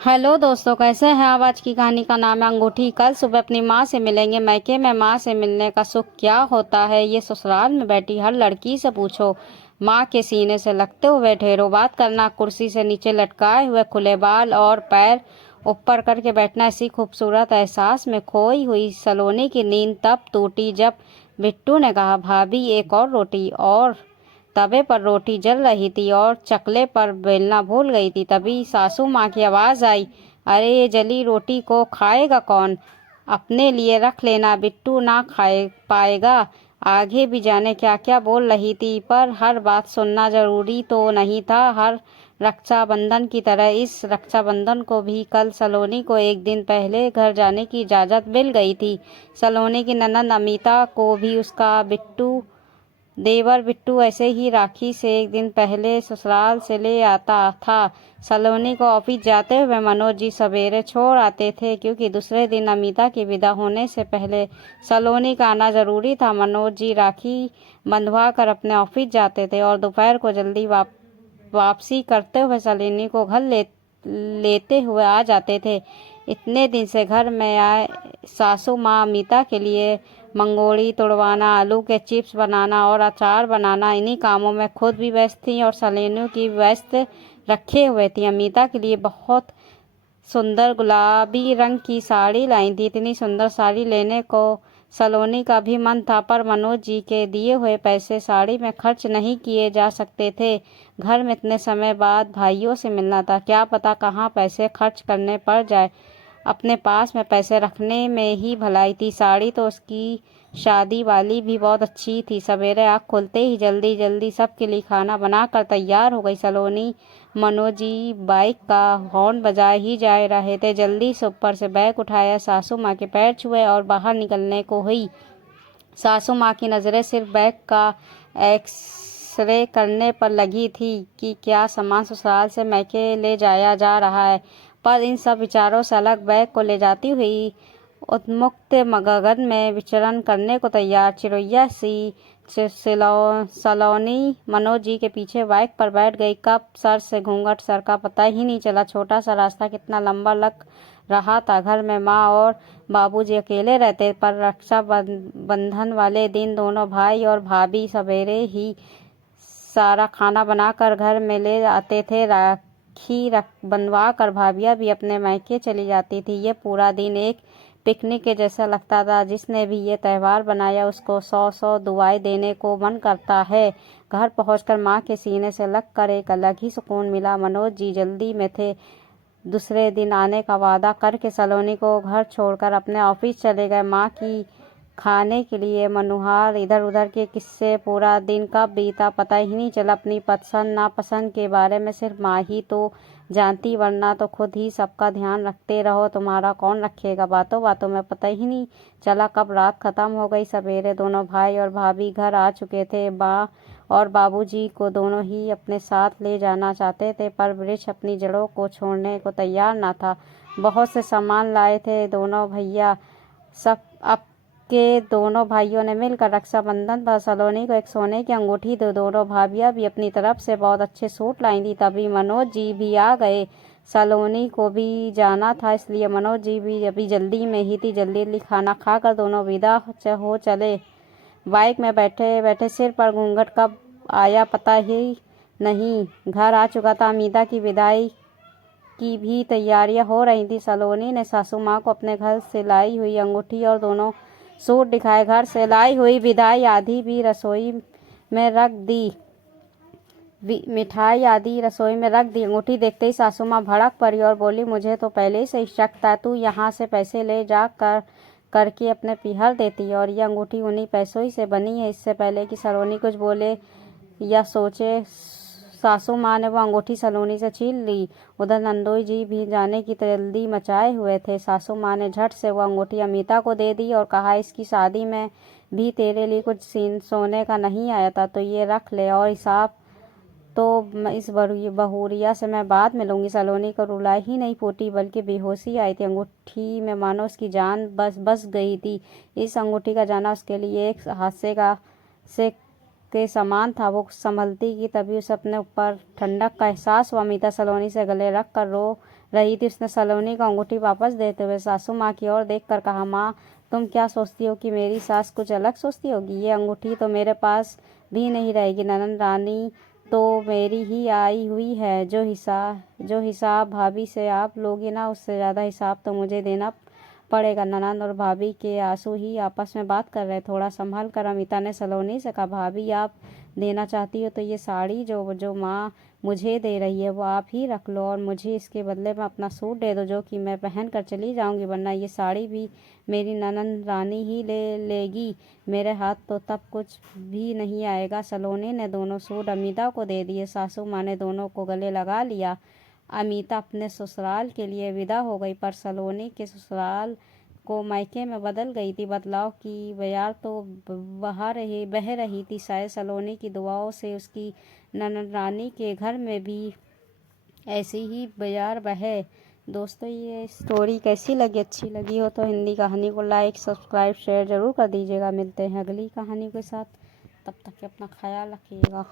Hello दोस्तों, कैसे हैं आप। आज की कहानी का नाम है अंगूठी। कल सुबह अपनी माँ से मिलेंगे। मैके में माँ से मिलने का सुख क्या होता है, ये ससुराल में बैठी हर लड़की से पूछो। माँ के सीने से लगते हुए ढेरों बात करना, कुर्सी से नीचे लटकाए हुए खुले बाल और पैर ऊपर करके बैठना, इसी खूबसूरत एहसास में खोई हुई सलोनी की नींद तब टूटी जब बिट्टू ने कहा, भाभी एक और रोटी। और तवे पर रोटी जल रही थी और चकले पर बेलना भूल गई थी। तभी सासू माँ की आवाज़ आई, अरे ये जली रोटी को खाएगा कौन। अपने लिए रख लेना, बिट्टू ना खाए पाएगा। आगे भी जाने क्या क्या बोल रही थी, पर हर बात सुनना जरूरी तो नहीं था। हर रक्षाबंधन की तरह इस रक्षाबंधन को भी कल सलोनी को एक दिन पहले घर जाने की इजाज़त मिल गई थी। सलोनी की ननद अमिता को भी उसका बिट्टू देवर बिट्टू ऐसे ही राखी से एक दिन पहले ससुराल से ले आता था। सलोनी को ऑफिस जाते हुए मनोज जी सवेरे छोड़ आते थे, क्योंकि दूसरे दिन अमिता की विदा होने से पहले सलोनी का आना जरूरी था। मनोज जी राखी बंधवा कर अपने ऑफिस जाते थे और दोपहर को जल्दी वापसी करते हुए सलोनी को घर लेते हुए आ जाते थे। इतने दिन से घर में आए सासू माँ अमिता के लिए मंगोड़ी तुड़वाना, आलू के चिप्स बनाना और अचार बनाना, इन्हीं कामों में खुद भी व्यस्त थी और सलेनू की व्यस्त रखे हुए थी। अमिता के लिए बहुत सुंदर गुलाबी रंग की साड़ी लाई थी। इतनी सुंदर साड़ी लेने को सलोनी का भी मन था, पर मनोज जी के दिए हुए पैसे साड़ी में खर्च नहीं किए जा सकते थे। घर में इतने समय बाद भाइयों से मिलना था, क्या पता कहाँ पैसे खर्च करने पड़ जाए। अपने पास में पैसे रखने में ही भलाई थी। साड़ी तो उसकी शादी वाली भी बहुत अच्छी थी। सवेरे आँख खुलते ही जल्दी जल्दी सबके लिए खाना बनाकर तैयार हो गई सलोनी। मनोज जी बाइक का हॉर्न बजा ही जा रहे थे। जल्दी से ऊपर से बैग उठाया, सासू माँ के पैर छुए और बाहर निकलने को हुई। सासू माँ की नज़रें सिर्फ बैग का एक्सरे करने पर लगी थी कि क्या सामान ससुराल से मैके ले जाया जा रहा है। पर इन सब विचारों से अलग बैग को ले जाती हुई उन्मुक्त गगन में विचरण करने को तैयार चिड़ैया सी सलोनी मनोज जी के पीछे बाइक पर बैठ गई। कब सर से घूंघट सर का पता ही नहीं चला। छोटा सा रास्ता कितना लंबा लग रहा था। घर में माँ और बाबूजी अकेले रहते, पर रक्षा बंधन वाले दिन दोनों भाई और भाभी सवेरे ही सारा खाना बनाकर घर में ले आते थे। राखी बंधवा कर भाभियाँ भी अपने मायके चली जाती थी। ये पूरा दिन एक पिकनिक के जैसा लगता था। जिसने भी ये त्यौहार बनाया उसको 100 दुआएं देने को मन करता है। घर पहुंचकर माँ के सीने से लग कर एक अलग ही सुकून मिला। मनोज जी जल्दी में थे। दूसरे दिन आने का वादा करके सलोनी को घर छोड़कर अपने ऑफिस चले गए। माँ की खाने के लिए मनुहार इधर उधर के किस्से, पूरा दिन कब बीता पता ही नहीं चला। अपनी पसंद नापसंद के बारे में सिर्फ माँ ही तो जानती, वरना तो खुद ही सबका ध्यान रखते रहो, तुम्हारा कौन रखेगा। बातों बातों में पता ही नहीं चला कब रात खत्म हो गई। सवेरे दोनों भाई और भाभी घर आ चुके थे। माँ और बाबूजी को दोनों ही अपने साथ ले जाना चाहते थे, पर वृक्ष अपनी जड़ों को छोड़ने को तैयार ना था। बहुत से सामान लाए थे दोनों भैया। सब अब के दोनों भाइयों ने मिलकर रक्षाबंधन पर सलोनी को एक सोने की अंगूठी दी। दोनों भाभियां भी अपनी तरफ से बहुत अच्छे सूट लाई थी। तभी मनोज जी भी आ गए। सलोनी को भी जाना था, इसलिए मनोज जी भी अभी जल्दी में ही थी। जल्दी जल्दी खाना खाकर दोनों विदा हो चले। बाइक में बैठे बैठे सिर पर घूंघट कब आया पता ही नहीं। घर आ चुका था। अमीता की विदाई की भी तैयारियां हो रही थी। सलोनी ने सासू माँ को अपने घर से लाई हुई अंगूठी और दोनों सूट दिखाए। घर से लाई हुई विदाई आदि भी रसोई में रख दी। मिठाई आदि रसोई में रख दी। अंगूठी देखते ही सासू माँ भड़क पड़ी और बोली, मुझे तो पहले से ही शक था, तू यहाँ से पैसे ले जा करके अपने पीहर देती, और ये अंगूठी उन्हीं पैसों ही से बनी है। इससे पहले कि सलोनी कुछ बोले या सोचे, सासू माँ ने वो अंगूठी सलोनी से छीन ली। उधर नंदोई जी भी जाने की जल्दी मचाए हुए थे। सासू माँ ने झट से वो अंगूठी अमिता को दे दी और कहा, इसकी शादी में भी तेरे लिए कुछ सोने का नहीं आया था, तो ये रख ले, और हिसाब तो इस बहुरिया से मैं बाद में लूँगी। सलोनी को रुलाई ही नहीं फूटी, बल्कि बेहोशी आई थी। अंगूठी में मानो उसकी जान बस गई थी। इस अंगूठी का जाना उसके लिए एक हादसे का से के समान था। वो संभलती कि तभी उसे अपने ऊपर ठंडक का एहसास हुआ। अमिता सलोनी से गले रख कर रो रही थी। उसने सलोनी को अंगूठी वापस देते हुए सासू माँ की ओर देखकर कहा, माँ तुम क्या सोचती हो कि मेरी सास कुछ अलग सोचती होगी? ये अंगूठी तो मेरे पास भी नहीं रहेगी। ननद रानी तो मेरी ही आई हुई है। जो हिसाब भाभी से आप लोगी ना, उससे ज़्यादा हिसाब तो मुझे देना पड़ेगा। ननद और भाभी के आंसू ही आपस में बात कर रहे। थोड़ा संभल कर अमिता ने सलोनी से कहा, भाभी आप देना चाहती हो तो ये साड़ी जो जो माँ मुझे दे रही है वो आप ही रख लो, और मुझे इसके बदले में अपना सूट दे दो जो कि मैं पहन कर चली जाऊंगी, वरना ये साड़ी भी मेरी ननद रानी ही ले लेगी। मेरे हाथ तो तब कुछ भी नहीं आएगा। सलोनी ने दोनों सूट अमिता को दे दिए। सासू माँ ने दोनों को गले लगा लिया। अमिता अपने ससुराल के लिए विदा हो गई, पर सलोनी के ससुराल को मायके में बदल गई थी। बदलाव की बयार तो बह रही थी। शायद सलोनी की दुआओं से उसकी ननद रानी के घर में भी ऐसी ही बयार बहे। दोस्तों, ये स्टोरी कैसी लगी? अच्छी लगी हो तो हिंदी कहानी को लाइक सब्सक्राइब शेयर ज़रूर कर दीजिएगा। मिलते हैं अगली कहानी के साथ। तब तक के अपना ख्याल रखिएगा।